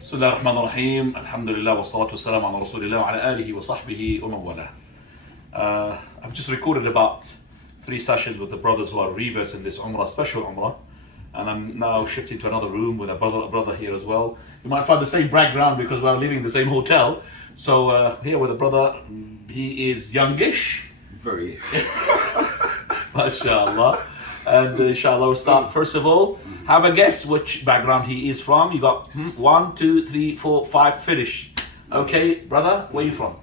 بسم الله الرحمن الرحيم الحمد لله والصلاة والسلام على رسول الله وعلى آله وصحبه ومن والاه. I've just recorded about 3 sessions with the brothers who are reavers in this Umrah, special Umrah, and I'm now shifting to another room with a brother here as well. You might find the same background because we're living in the same hotel. So here with a brother, he is youngish, Very. mashallah. And inshallah we'll start first of all. Have a guess which background he is from. You got 1, 2, 3, 4, 5, finish. Okay, brother, where are you from?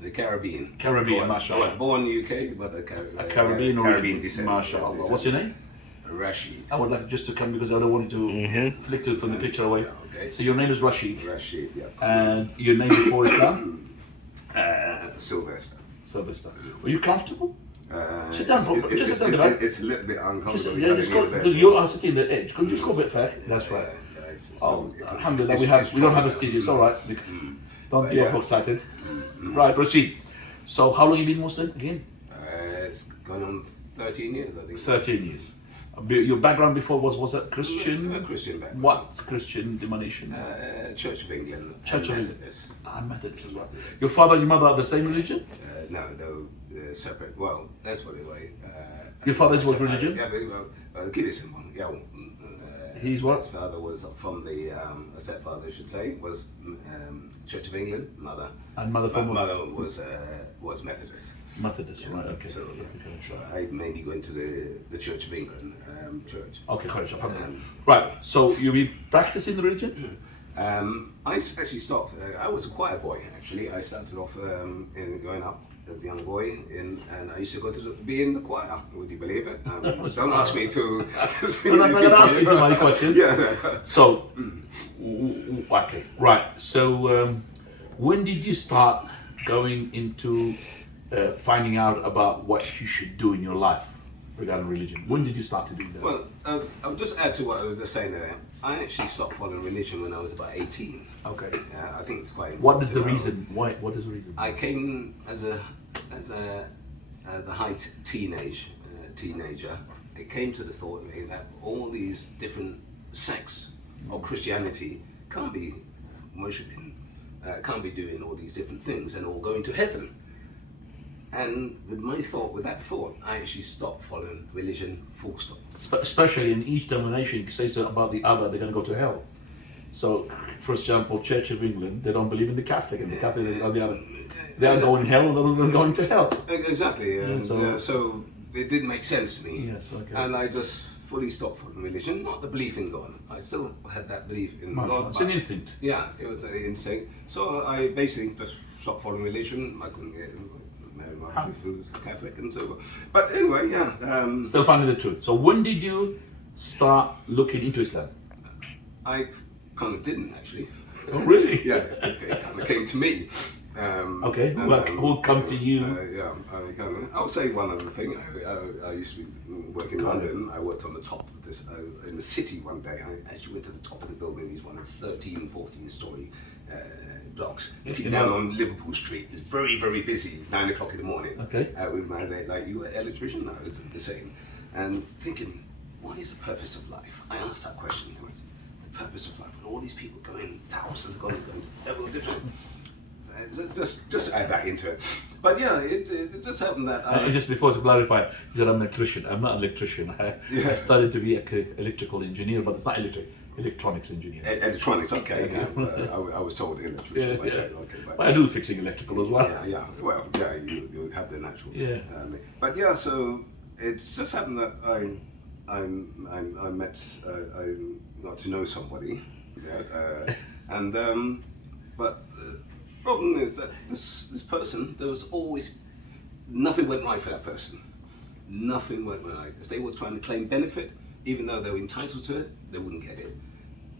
The Caribbean. Caribbean, mashallah. Born UK, but a Caribbean Caribbean descent. Mashallah. What's your name? Rashid. I would like just to come because I don't want you to flick it from the picture away. Okay. So your name is Rashid. Rashid, yes. And your name before Islam? Sylvester. Sylvester. Are you comfortable? Sit down, It's sit down. it's a little bit uncomfortable. Just go, because you are sitting at the edge. Can you just go a bit fair? That's right. Alhamdulillah, we don't have a studio. It's all right. Don't be overexcited. Right, Rashid. So how long have you been Muslim again? It's gone on 13 years, I think. 13 years. Your background before was a Christian? A Christian background. What Christian denomination? Church of England. Church of England. Methodist. Methodist as well. Your father and your mother are the same religion? No, they're separate. Well, that's what they were. Your father's what religion? Yeah, but keep it simple. Yeah. He's what? His father was from the, a stepfather, I should say, was Church of England, mother. And mother My from what? mother was Methodist. Methodist, right, okay. So I mainly go into the Church of England church. Okay, correct. Right, so you'll be practicing the religion? I actually stopped. I was a choir boy, actually. I started off in going up as a young boy, and I used to go to be in the choir. Would you believe it? Don't ask me to. I'm not going to ask you too many questions. Yeah. So, okay, right. So, when did you start going into finding out about what you should do in your life regarding religion? When did you start to do that? Well, I'll just add to what I was just saying there. I actually stopped following religion when I was about 18. Okay. I think it's quite important. What is the to know. reason? Why? What is the reason? I came as a high teenager. It came to the thought of me that all these different sects of Christianity can't be worshipping, can't be doing all these different things and all going to heaven. And with that thought, I actually stopped following religion, full stop. Especially in each denomination, it says about the other, they're going to go to hell. So, for example, Church of England, they don't believe in the Catholic, and the Catholic are the other. They are going hell, and they're going to hell. Exactly. And, so- so it didn't make sense to me. Yes, okay. And I just fully stopped following religion, not the belief in God. I still had that belief in God. It's an instinct. Yeah, it was an instinct. So I basically just stopped following religion. I couldn't get married my wife who was Catholic and so on. But anyway, yeah. Still finding the truth. So when did you start looking into Islam? I kind of didn't actually. Oh, really? Yeah, it kind of came to me. Okay, who come to you? I'll say one other thing. I used to work in London. I worked on the top of this, in the city one day. I actually went to the top of the building. He's one of 13, 14 story blocks. Looking down on Liverpool Street. It's very, very busy, 9 o'clock in the morning. Okay. With my like, you were an electrician? No, I was doing the same. And thinking, what is the purpose of life? I asked that question. The purpose of life. And all these people going, thousands going several different. Just to add that into it. But yeah, it just happened that Just before to clarify, that I'm an electrician. I'm not an electrician. I studied to be an electrical engineer, but it's not electronics engineer. Electronics, okay. I was told electrician. Yeah. Okay, But I do fixing electrical as well. Yeah. Well, yeah, you have the natural. Yeah. But yeah, so it just happened that I met, I got to know somebody, but the problem is that this person, there was always, nothing went right for that person. Nothing went right. If they were trying to claim benefit, even though they were entitled to it, they wouldn't get it.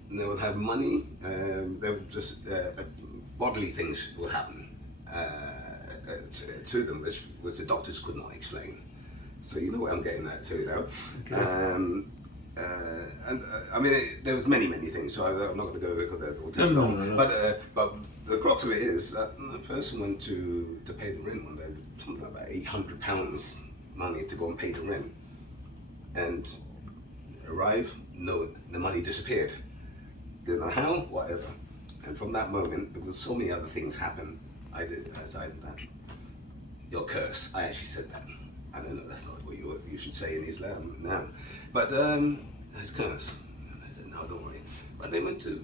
And they would have money, they would just, bodily things would happen to them, which the doctors could not explain. So you know what I'm getting at too now. Okay. I mean, there was many things, so I'm not going to go there because they're all too long. No. But the crux of it is that the person went to pay the rent one day, something like about £800 money to go and pay the rent, and arrived, no, the money disappeared. Didn't know how, whatever. And from that moment, because so many other things happened, I decided that you're cursed. I actually said that. I don't know, that's not what you should say in Islam now. But it's cursed. I said, no, don't worry. But they went to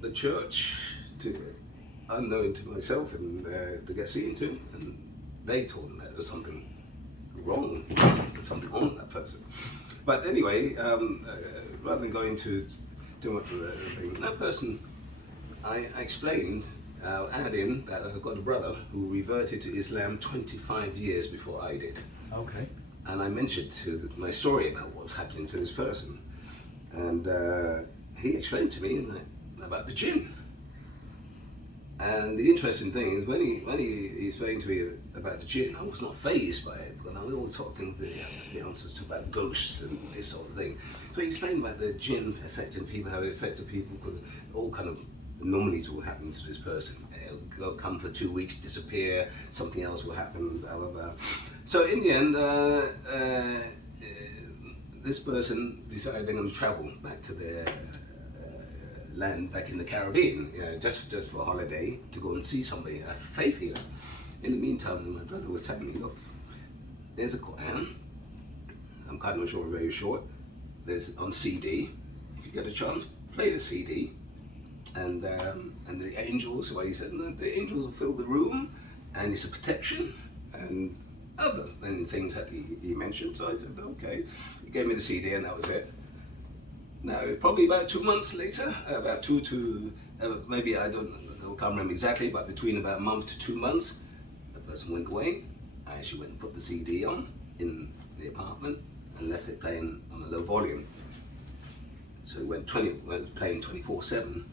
the church, unknown to myself, and to get seen to, and they told them that there was something wrong, something on that person. But anyway, rather than going to too much of the thing, that person, I explained, add in that I've got a brother who reverted to Islam 25 years before I did. Okay. And I mentioned my story about what was happening to this person. And he explained to me about the jinn. And the interesting thing is when he explained to me about the jinn, I was not fazed by it, because I know all the sort of things, the answers to about ghosts and this sort of thing. So he explained about the jinn affecting people, how it affected people, because all kind of anomalies will happen to this person. They'll come for 2 weeks, disappear, something else will happen, blah, blah, blah. So in the end, this person decided they're going to travel back to their land back in the Caribbean, just for a holiday, to go and see somebody, a faith healer. In the meantime, my brother was telling me, look, there's a Quran, I'm kind of very short, there's on CD, if you get a chance, play the CD, and the angels, well, he said, the angels will fill the room, and it's a protection, and other things that he mentioned. So I said, okay. He gave me the CD, and that was it. Now, probably about 2 months later, about maybe I can't remember exactly, but between about a month to 2 months, the person went away. I actually went and put the CD on in the apartment and left it playing on a low volume. So it went playing 24/7.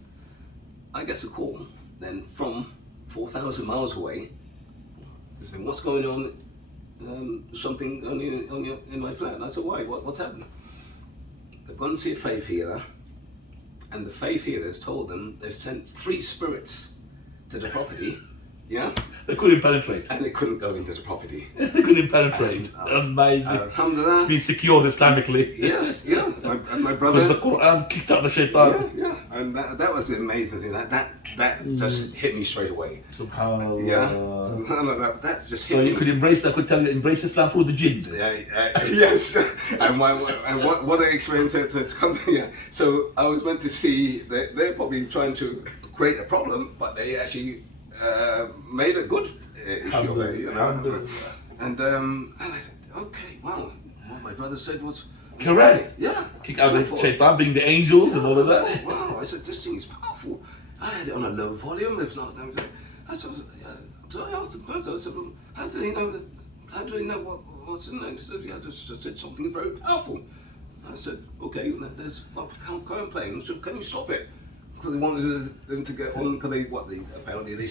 I get a call then from 4,000 miles away. They said, what's going on? Something in my flat. And I said, why? What's happened? They've gone to see a faith healer, and the faith healer has told them they've sent 3 spirits to the property. Yeah? They couldn't penetrate. And they couldn't go into the property. They couldn't penetrate. Amazing. Alhamdulillah. It's been secured Islamically. Yes, yeah. My brother. Because the Quran kicked out the shaitan. Yeah. And that was the amazing thing. That just hit me straight away. Subhanallah. Yeah. Subhanallah. That just hit So me. you could embrace, I could tell you, embrace Islam through the jinn. Yes. And what I experienced to come. Yeah. So I was meant to see that they're probably trying to create a problem, but they actually made a good issue of it, And I said, okay, wow, what my brother said was correct. Right. Yeah. Kick out the shaitan, bring the angels and all of that. Wow, I said, this thing is powerful. I had it on a low volume, if not. So I asked the person, I said, well, how do they know what's in there? He said, yeah, just said something very powerful. I said, okay, can't play. So can you stop it? Because they wanted them to get on, because apparently they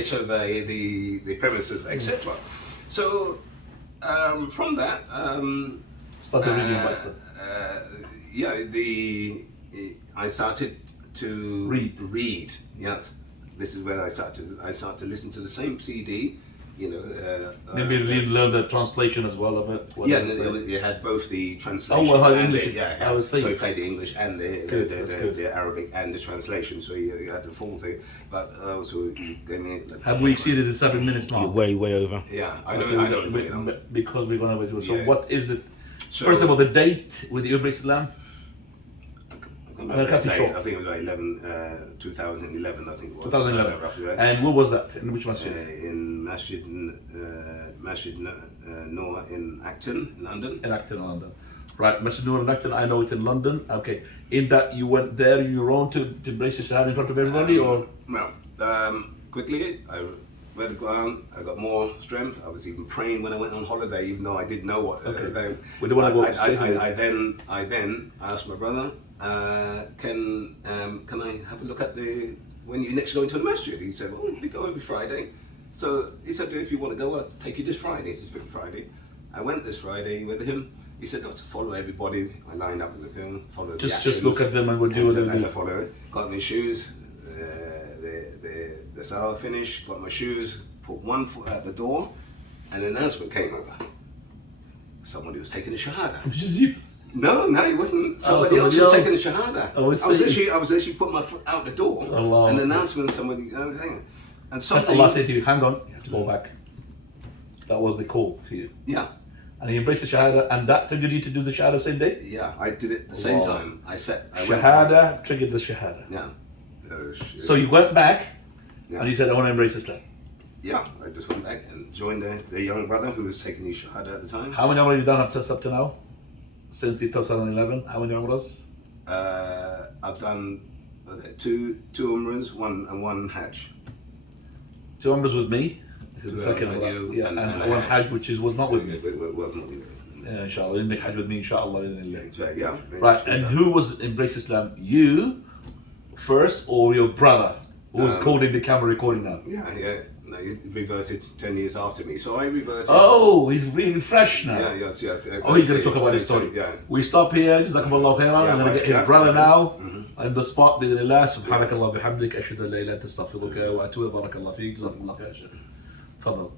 survey the premises, etc. So from that, started reading about stuff. I started to read. Yes, this is where I started to listen to the same CD. Maybe learn the translation as well of it. It had both the translation. Oh, well, and English. I was saying. So he played the English and the Arabic and the translation. So he had the full thing. But also he gave me. Have we exceeded the 7 minutes mark? Way over. Yeah, I know. Because we're going to. So what is the? So, first of all, the date with the Embrace Islam. I think it was like 2011. I think it was. 2011. Roughly, right? And where was that? In which masjid? In Masjid Noor in Acton, London. In Acton, London. Right, Masjid Noor in Acton. I know it in London. Okay. In that you went there on your own to embrace Islam in front of everybody, or? Well, quickly I read the Quran. I got more strength. I was even praying when I went on holiday, even though I didn't know what. Okay. I then asked my brother, can I have a look at when you next go into the masjid? He said, well, we go every Friday. So he said, if you want to go, I'll take you this Friday. It's this Friday. I went this Friday with him. He said, to follow everybody. I lined up with him, followed the actions. Just look at them and what do and I follow it. Got my shoes. The salah finished. Got my shoes. Put one foot out the door, and an announcement came over. Somebody was taking a shahada. Which is you. No, he wasn't. Somebody somebody else was else? taking the shahada. Oh, I was literally putting my foot out the door. Allah. An announcement. Somebody. And And something. Allah said to you, hang on, you have to go back. That was the call to you. Yeah. And you embraced the Shahada, and that triggered you to do the Shahada same day? Yeah, I did it the same time. I went Shahada triggered the Shahada. Yeah. So you went back, Yeah. and you said, I want to embrace Islam. Yeah, I just went back and joined the young brother who was taking his shahada at the time. How many Umrah have you done up to now? Since the 2011? How many Umrahs? I've done two Umrahs, one Hajj. 2 Umrahs with me. This is the Two second Umrah with Umrah. you Yeah, and and a one Hajj. Hajj which was not with me. Well, not with you. Yeah, inshallah. You'll make Hajj with me, inshallah. So, yeah. Right, and who was embraced Islam? You first, or your brother, who was called in the camera recording now? Yeah. No, he reverted 10 years after me, so I reverted. Oh, he's really fresh now. Yeah, yes. Oh, he's going to talk about his story. Yeah. We stop here. Jazakumullah khairan. Yeah, I'm going to get his yeah, brother yeah. now Mhm. on the spot. Bismillah. Subhanakallah bihamdik. Ashhadu an la ilaha illa anta astaghfiruka wa atubu. Barakallah feek. Jazakumullah khair. Tafadhal.